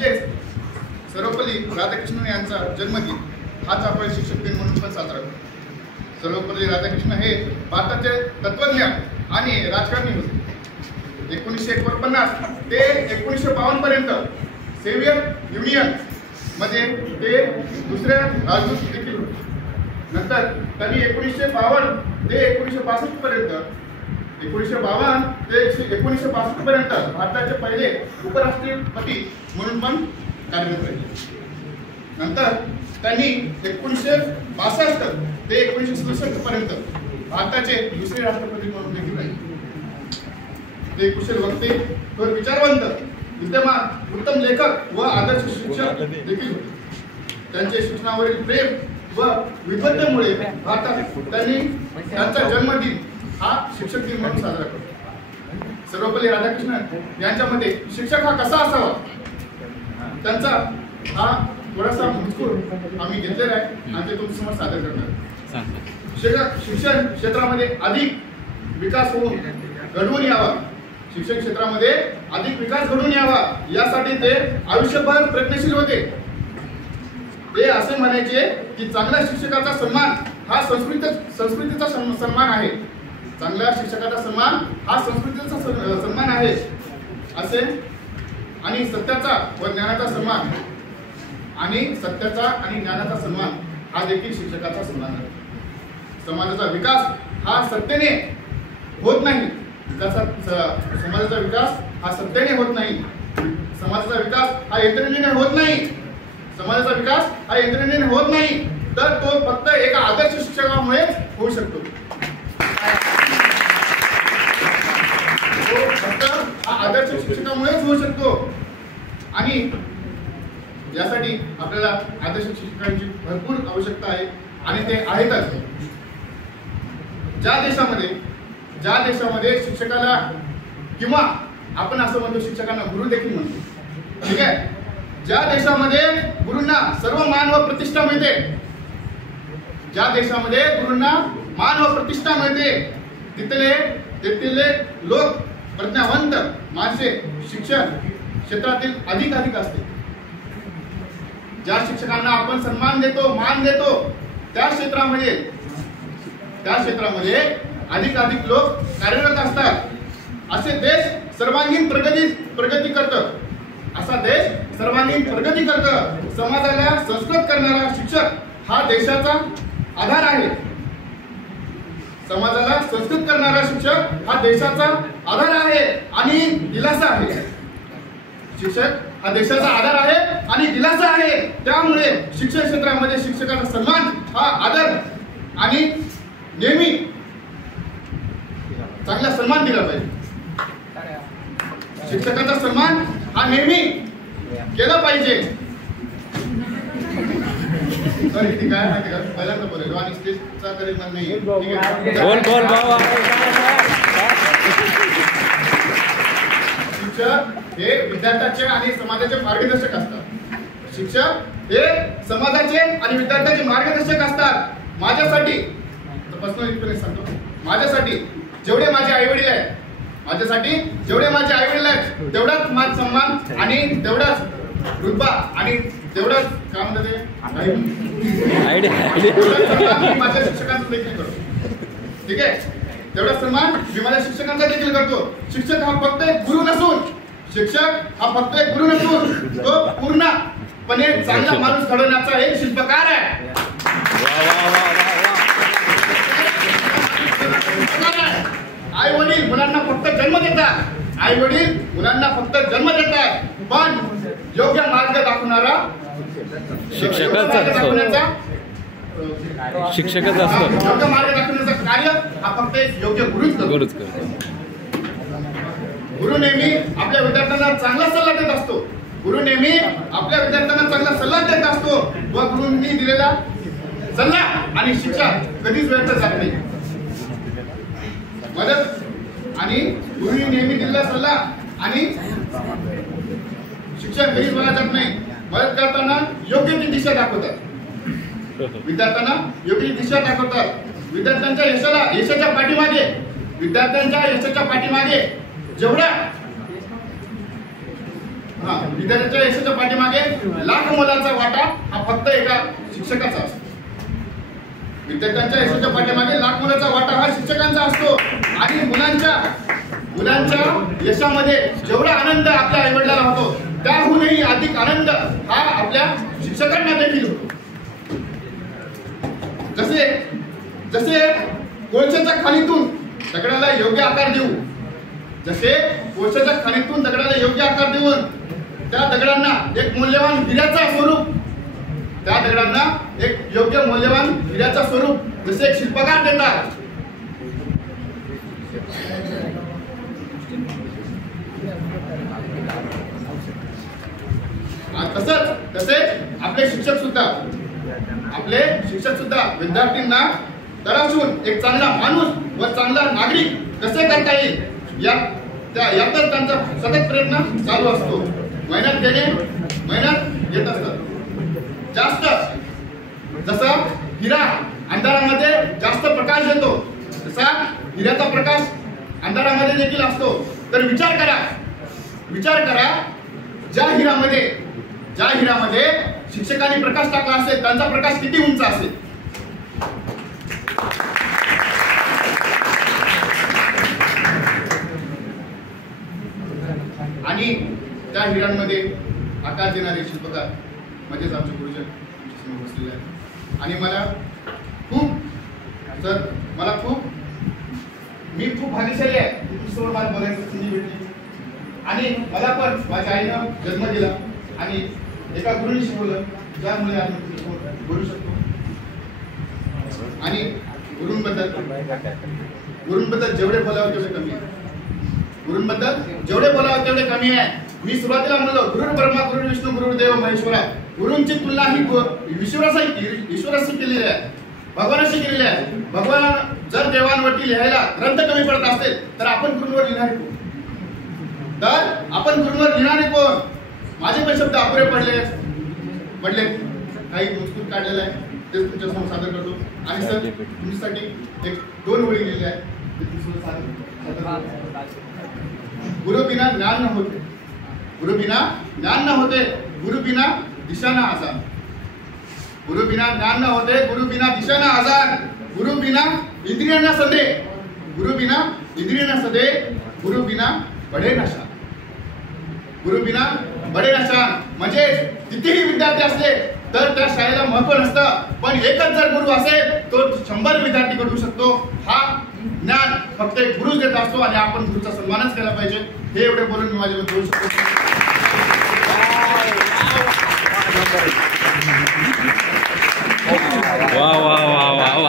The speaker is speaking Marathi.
म्हणजेच सर्वपल्ली राधाकृष्णन यांचा जन्मदिन हाच आपण शिक्षक दिन म्हणून पण साजरा करतो. सर्वपल्ली राधाकृष्ण हे भारताचे तत्वज्ञ आणि राजकारणी होते. 1949 ते 1952 पर्यंत सोव्हिएत युनियन मध्ये ते दुसऱ्या राजदूत देखील होते. नंतर त्यांनी 1952 ते 1962 पर्यंत 1952 ते 1962 पर्यंत भारताचे पहिले उपराष्ट्रपती म्हणून पण कार्यरत राहिले. नंतर त्यांनी 1962 ते 1967 पर्यंत भारताचे दुसरे राष्ट्रपती म्हणून देखील राहिले. ते कुशल वक्ते, थोर विचारवंत, विद्यमान उत्तम लेखक व आदर्श शिक्षक देखील होते. त्यांचे शिक्षणावरील प्रेम व विद्वत्तेमुळे भारतात त्यांनी त्यांचा जन्मदिन हा शिक्षक दिन म्हणून साजरा करतो. सर्वपल्ली राधाकृष्णन यांच्यामध्ये शिक्षक हा कसा असावा त्यांचा हा थोडासा मजकूर आम्ही घेतलेला आहे आणि ते तुमच्यासमोर सादर करणार. शिक्षण क्षेत्रामध्ये अधिक विकास होऊन घडवून यावा, शिक्षण क्षेत्रामध्ये अधिक विकास घडून यावा यासाठी ते आयुष्यभर प्रयत्नशील होते. ते असे म्हणायचे की चांगल्या शिक्षकाचा सन्मान हा संस्कृतीचा सन्मान आहे. चांगल्या शिक्षकाचा सन्मान हा संस्कृतीचा सन्मान आहे असे, आणि सत्याचा व ज्ञानाचा सन्मान सन्मान हा देखील शिक्षकाचा सन्मान आहे. समाजाचा विकास हा सत्तेने होत नाही. समाजाचा विकास हा सत्तेने होत नाही. समाजाचा विकास हा यंत्रणेने होत नाही. समाजाचा विकास हा यंत्रणेने होत नाही, तर तो फक्त एका आदर्श शिक्षकामुळेच होऊ शकतो. तो फक्त हा आदर्श शिक्षकामुळेच होऊ शकतो. आणि यासाठी आपल्याला आदर्श शिक्षकांची भरपूर आवश्यकता आहे आणि ते आहेतच. ज्या देशामध्ये शिक्षकाला, किंवा आपण असं म्हणतो शिक्षकांना गुरु देखील म्हणतो, ठीक आहे, ज्या देशामध्ये गुरूंना सर्व मान व प्रतिष्ठा मिळते, ज्या देशामध्ये गुरूंना मान व प्रतिष्ठा मिळते, तिथले लोक प्रज्ञावंत माणसे शिक्षण क्षेत्रातील अधिक असते. ज्या शिक्षकांना आपण सन्मान देतो, मान देतो, त्या क्षेत्रामध्ये अधिक लोक कार्यरत असतात. असे देश सर्वांगीण प्रगती करतं. असा देश सर्वांगीण प्रगती करतं. समाजाला संस्कृत करणारा शिक्षक हा देशाचा आधार आहे. समाजाला संस्कृत करणारा शिक्षक हा देशाचा आधार आहे आणि दिलासा आहे. शिक्षक हा देशाचा आधार आहे आणि दिलासा आहे. त्यामुळे शिक्षण क्षेत्रामध्ये शिक्षकाचा सन्मान हा आदर आणि नेहमी चांगला सन्मान दिला पाहिजे. शिक्षकाचा सन्मान हा नेहमी केला पाहिजे. तर ठीक आहे, पहिल्यांदा बोलेलो आणि स्टेजचा करेल नाही. शिक्षक हे विद्यार्थ्याचे आणि समाजाचे मार्गदर्शक असतात. शिक्षक हे समाजाचे आणि विद्यार्थ्याचे मार्गदर्शक असतात. माझ्यासाठी पर्सनल एक्सपिरियन्स सांगतो. माझ्यासाठी जेवढे माझे आई वडील आहेत, तेवढाच मान सन्मान आणि तेवढाच रुतबा आणि तेवढाच काय म्हणतात ते माझ्या शिक्षकांचा देखील करतो. ठीक आहे, तेवढा सन्मान मी माझ्या शिक्षकांचा देखील करतो. शिक्षक हा फक्त एक गुरु नसून तो पूर्णपणे चांगला माणूस घडवण्याचा एक शिल्पकार आहे. आई वडील मुलांना फक्त जन्म देतात, पण योग्य मार्ग दाखवणारा शिक्षकच असतो. योग्य मार्ग दाखवण्याचं कार्य हा फक्त एक योग्य गुरुच करतो. गुरु नेहमी आपल्या विद्यार्थ्यांना चांगला सल्ला देत असतो. व गुरूंनी दिलेला सल्ला आणि शिक्षा कधीच व्यर्थ जात नाही. मदत आणि गुरुंनी नेहमी दिलेला सल्ला आणि शिक्षा कधीच मला जात नाही. मदत करताना योग्य ती दिशा दाखवतात. विद्यार्थ्यांच्या यशाच्या पाठीमागे जेवढा विद्यार्थ्याच्या यशाच्या पाठीमागे लाख मोलाचा वाटा हा फक्त एका शिक्षकाचा असतो. विद्यार्थ्यांच्या यशाच्या पाठीमागे लाख मोलाचा वाटा हा शिक्षकांचा असतो. आणि मुलांच्या यशामध्ये जेवढा आनंद आपल्या आईवडिलांना होतो त्याहूनही अधिक आनंद हा आपल्या शिक्षकांना देखील होतो. जसे कोळशाच्या खाणीतून दगडाला योग्य आकार देऊ, जसे कोळशाच्या खाणीतून दगडाला योग्य आकार देऊन त्या दगडांना एक मौल्यवान हिऱ्याचा स्वरूप, त्या दगडांना एक योग्य मौल्यवान हिऱ्याचा स्वरूप जसे एक शिल्पकार देतात, तसे आपले शिक्षक सुद्धा विद्यार्थ्यांना तराशून एक चांगला माणूस व चांगला नागरिक कसे करता येईल यातच त्यांचा सतत प्रयत्न चालू असतो. मेहनत घेत असतात. जास्त जसा हिरा अंधारामध्ये जास्त प्रकाश येतो तसा हिऱ्याचा प्रकाश अंधारामध्ये देखील असतो. तर विचार करा ज्या हिऱ्यामध्ये शिक्षकांनी प्रकाश टाकला असेल त्यांचा प्रकाश किती उंच असेल. आणि त्या हिऱ्यांमध्ये आकार देणारे शिल्पकार म्हणजेच आमचे गुरुजन बसलेले आहेत. आणि मी खूप भाग्यशाली आहे की तुमच्यासमोर मला बोलायची संधी भेटली. आणि मला पण माझ्या आईनं जन्म दिला आणि एका गुरुनी शिकवलं ज्यामुळे आज मी तुमच्यासमोर बोलू शकतो. आणि गुरूंबद्दल जेवढे बोलावं तेवढे कमी आहे. तेवढे कमी आहे. मी सुरुवातीला म्हणलो गुरु ब्रह्मा गुरु विष्णू गुरुदेव महेश्वरा. गुरूंची तुलना ही ईश्वराशी केलेली आहे, भगवानाशी केलेली आहे. भगवान जर देवांवरती लिहायला ग्रंथ कमी पडत असेल तर आपण गुरूंवर लिहिणारे कोण? माझे पण शब्द अपुरे पडले काही मजकूर काढलेला आहे ते तुमच्यासमोर सादर करतो. आणि सर तुमच्यासाठी एक 2 ओळी लिहिलेल्या आहेत. गुरु बिना ज्ञान न होते, गुरु बिना दिशा न आसान. गुरु बिना ज्ञान न होते, गुरु बिना दिशा न आसान. गुरु बिना इंद्रिय न सदे, गुरु बिना बडे नशान. बडे नशान म्हणजे कितीही विद्यार्थी असले तर त्या शाळेला महत्व नसतं, पण एकच जर गुरु असेल तो 100 विद्यार्थी घडवू शकतो. हा ज्ञान फक्त एक गुरुच देत असतो आणि आपण गुरुचा सन्मानच केला पाहिजे. हे एवढे बोलून मी माझ्यावर बोलू शकतो. वा वा वा वा वा.